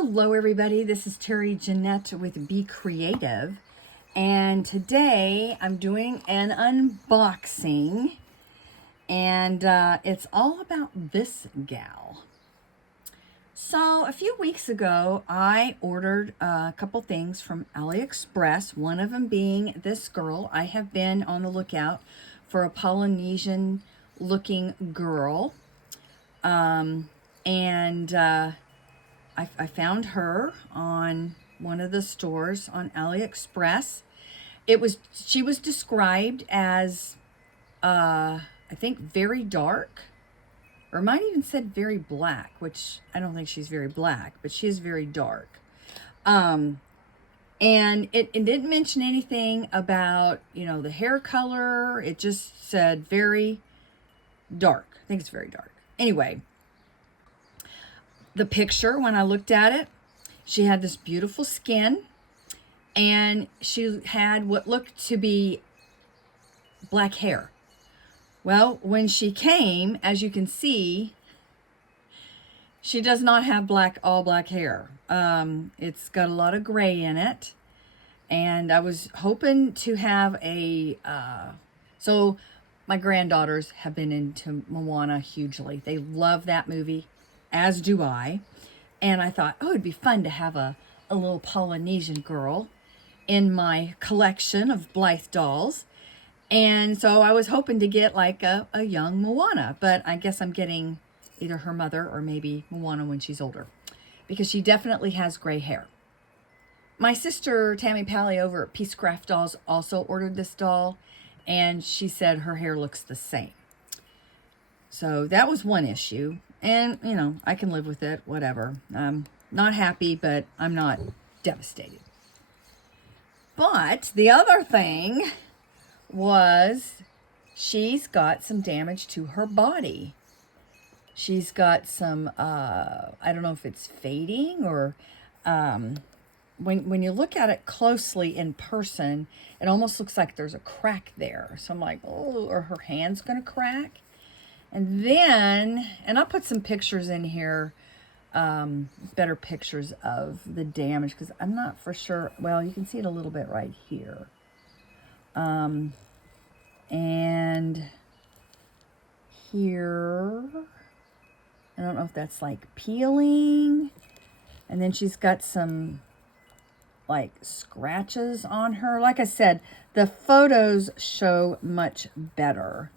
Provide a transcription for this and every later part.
Hello everybody, this is Terry Jeanette with Be Creative, and today I'm doing an unboxing, and it's all about this gal. So a few weeks ago I ordered a couple things from Aliexpress, one of them being this girl. I have been on the lookout for a Polynesian looking girl, I found her on one of the stores on AliExpress. She was described as, I think, very dark, or might even said very black, which I don't think she's very black, but she is very dark. And it didn't mention anything about, the hair color. It just said very dark. I think it's very dark. Anyway, the picture, when I looked at it, she had this beautiful skin, and she had what looked to be black hair. Well, when she came, as you can see, she does not have all black hair. It's got a lot of gray in it, and I was hoping to have so my granddaughters have been into Moana hugely. They love that movie, as do I. And I thought, oh, it'd be fun to have a little Polynesian girl in my collection of Blythe dolls. And so I was hoping to get like a young Moana, but I guess I'm getting either her mother or maybe Moana when she's older, because she definitely has gray hair. My sister Tammy Pally over at Peacecraft Dolls also ordered this doll, and she said her hair looks the same. So that was one issue. And, I can live with it, whatever. I'm not happy, but I'm not devastated. But the other thing was she's got some damage to her body. She's got some, I don't know if it's fading or, when you look at it closely in person, it almost looks like there's a crack there. So I'm like, oh, are her hands going to crack? And then, and I'll put some pictures in here, better pictures of the damage, because I'm not for sure. Well, you can see it a little bit right here. And here, I don't know if that's like peeling. And then she's got some like scratches on her. Like I said, the photos show much better.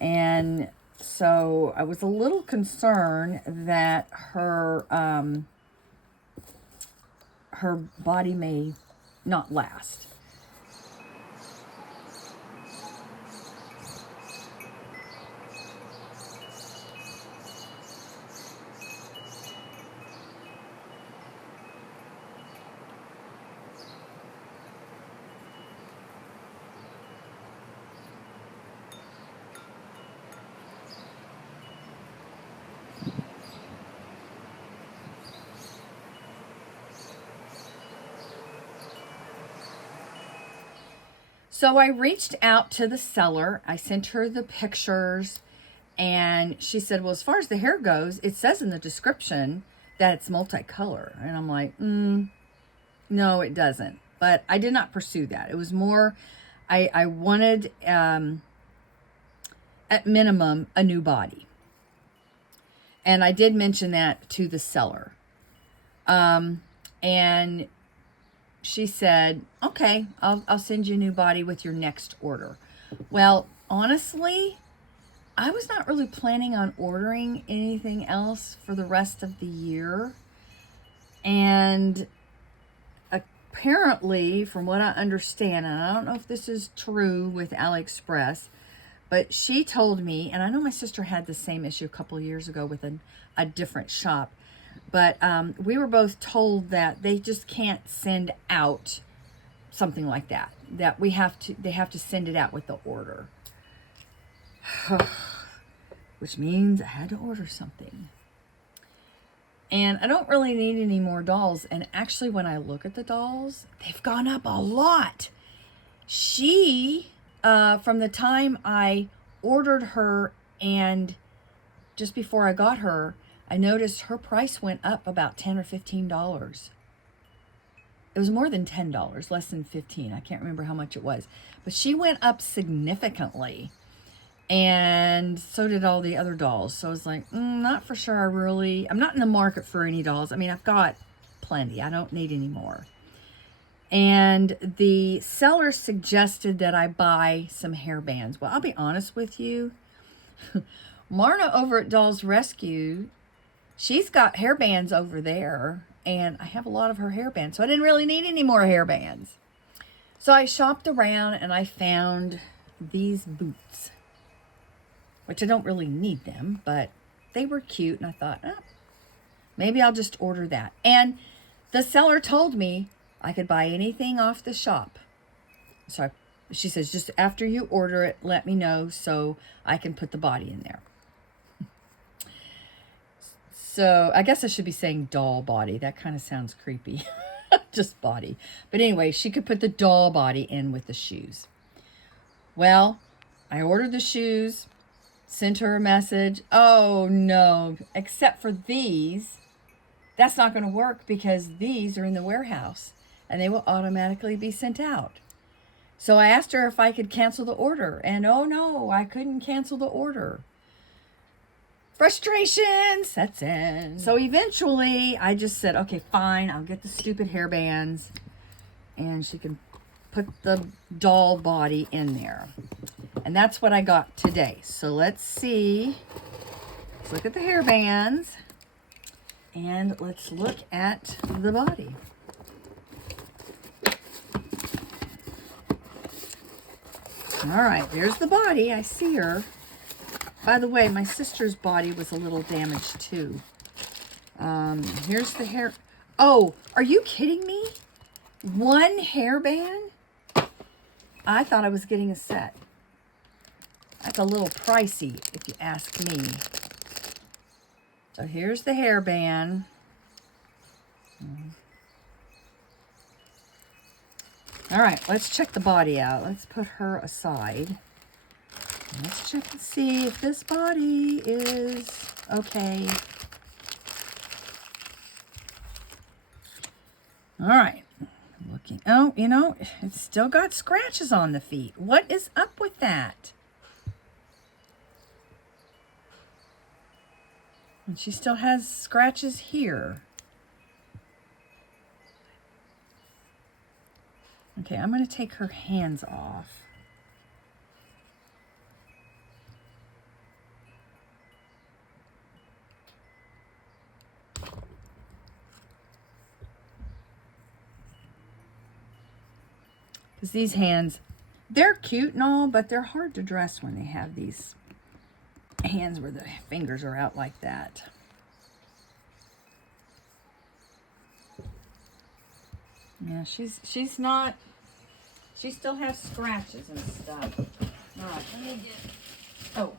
And so I was a little concerned that her body may not last. So I reached out to the seller. I sent her the pictures, and she said, well, as far as the hair goes, it says in the description that it's multicolor. And I'm like, no, it doesn't. But I did not pursue that. It was more, I wanted, at minimum, a new body. And I did mention that to the seller. And she said, okay, I'll send you a new body with your next order. Well, honestly, I was not really planning on ordering anything else for the rest of the year. And apparently, from what I understand, and I don't know if this is true with AliExpress, but she told me, and I know my sister had the same issue a couple of years ago with a different shop, but we were both told that they just can't send out something like that. That they have to send it out with the order. Which means I had to order something. And I don't really need any more dolls. And actually, when I look at the dolls, they've gone up a lot. She, from the time I ordered her and just before I got her, I noticed her price went up about $10 or $15. It was more than $10, less than 15. I can't remember how much it was. But she went up significantly. And so did all the other dolls. So I was like, not for sure. I'm not in the market for any dolls. I mean, I've got plenty. I don't need any more. And the seller suggested that I buy some hairbands. Well, I'll be honest with you. Marna over at Dolls Rescue, she's got hairbands over there. And I have a lot of her hairbands. So I didn't really need any more hairbands. So I shopped around and I found these boots, which I don't really need them, but they were cute. And I thought, maybe I'll just order that. And the seller told me I could buy anything off the shop. So she says, just after you order it, let me know so I can put the body in there. So I guess I should be saying doll body. That kind of sounds creepy. Just body. But anyway, she could put the doll body in with the shoes. Well, I ordered the shoes, sent her a message. Oh no, except for these. That's not going to work because these are in the warehouse and they will automatically be sent out. So I asked her if I could cancel the order. And oh no, I couldn't cancel the order. Frustration sets in. So eventually I just said, okay, fine, I'll get the stupid hairbands and she can put the doll body in there. And that's what I got today. So let's see. Let's look at the hairbands and let's look at the body. All right, there's the body. I see her. By the way, my sister's body was a little damaged too. Here's the hair. Oh, are you kidding me? One hairband? I thought I was getting a set. That's a little pricey, if you ask me. So here's the hairband. All right, let's check the body out. Let's put her aside. Let's check and see if this body is okay. All right. I'm looking. Oh, you know, it's still got scratches on the feet. What is up with that? And she still has scratches here. Okay, I'm going to take her hands off. Because these hands, they're cute and all, but they're hard to dress when they have these hands where the fingers are out like that. Yeah, she's not, she still has scratches and stuff. All right, let me get, oh,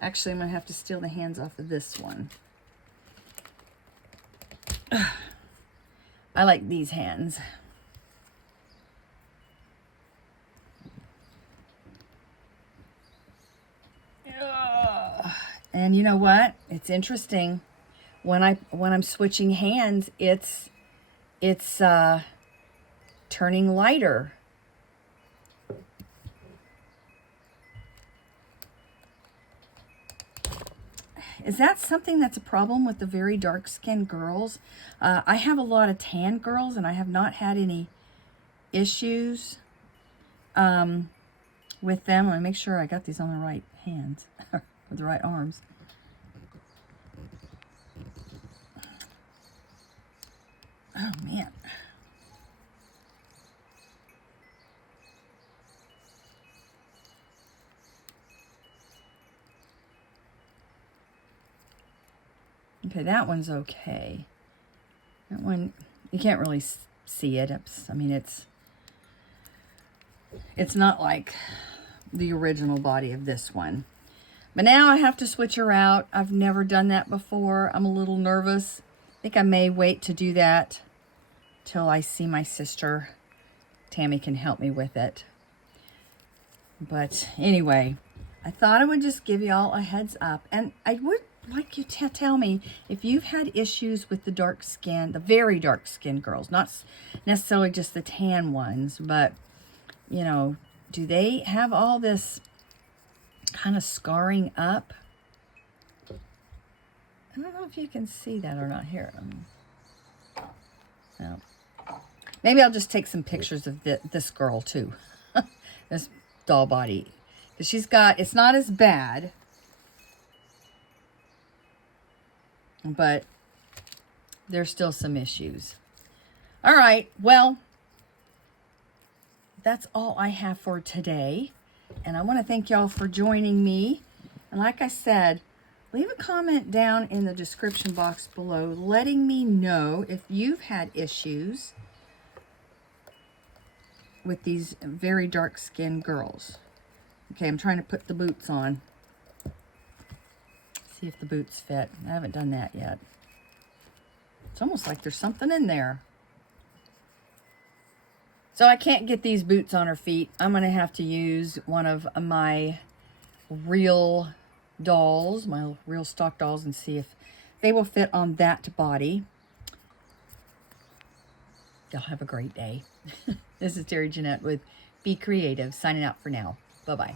actually I'm going to have to steal the hands off of this one. I like these hands. And you know what? It's interesting. When I'm switching hands, it's turning lighter. Is that something that's a problem with the very dark-skinned girls? I have a lot of tan girls, and I have not had any issues with them. Let me make sure I got these on the right hands, or the right arms. Oh, man. Okay, that one's okay. That one, you can't really see it. I mean, it's not like the original body of this one. But now I have to switch her out. I've never done that before. I'm a little nervous. I think I may wait to do that till I see my sister. Tammy can help me with it. But anyway, I thought I would just give y'all a heads up. And I would like you tell me if you've had issues with the dark skin, the very dark skinned girls, not necessarily just the tan ones, but, you know, do they have all this kind of scarring up? I don't know if you can see that or not here. No. Maybe I'll just take some pictures of this girl too. This doll body. Because she's got, it's not as bad, but there's still some issues. All right, well, that's all I have for today. And I want to thank y'all for joining me. And like I said, leave a comment down in the description box below letting me know if you've had issues with these very dark skinned girls. Okay, I'm trying to put the boots on. See if the boots fit. I haven't done that yet. It's almost like there's something in there. So I can't get these boots on her feet. I'm going to have to use one of my real dolls, my real stock dolls, and see if they will fit on that body. Y'all have a great day. This is Terry Jeanette with Be Creative, signing out for now. Bye-bye.